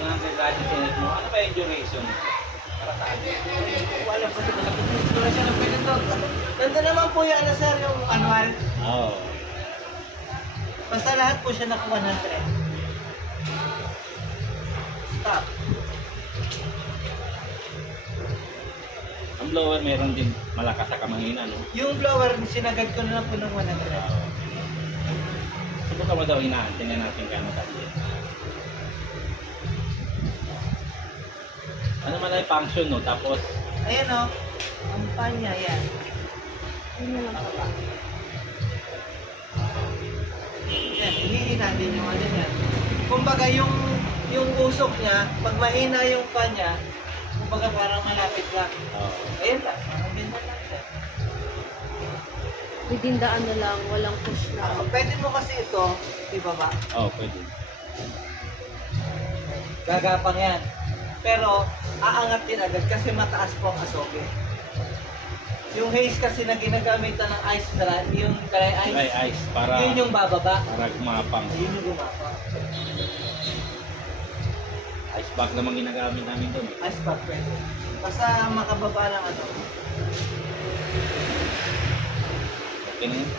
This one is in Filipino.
100 dati sinet mo. Ano ba yung duration? Para saan? Wala pa siya wala siya ng ganito. Nandun naman po yung ano sir, yung manual. Oo. Basta lahat po siya naka 100. Stop. Ang blower meron din malakas sa kamangina, no? Yung blower, sinagad ko na lang po ng 100. Subukan mo daw hinaan. Tingnan natin kano kasi. Ano man ay function, no? Tapos, Ayan o. Ang fan niya, yan. Yun na lang pala. Yan, hihina din yung ano niya. Kumbaga yung usok niya, pag mahina yung fan niya, kumbaga parang malapit lang. Ayan lang, parang ganyan lang siya. Within the ano lang, walang push na. Pwede mo kasi ito, ibaba. oh, pwede. Gagapang yan. Pero, aangat din agad kasi mataas po ang asoke. Yung haze kasi na ginagamitan ng ice dry, yung dry ice, Dry ice para yun yung bababa. gumapang. Yun yung gumapa. Ice bag naman ginagamit namin doon. Ice pack pwede. Basta makababa ng ano. Okay na yun.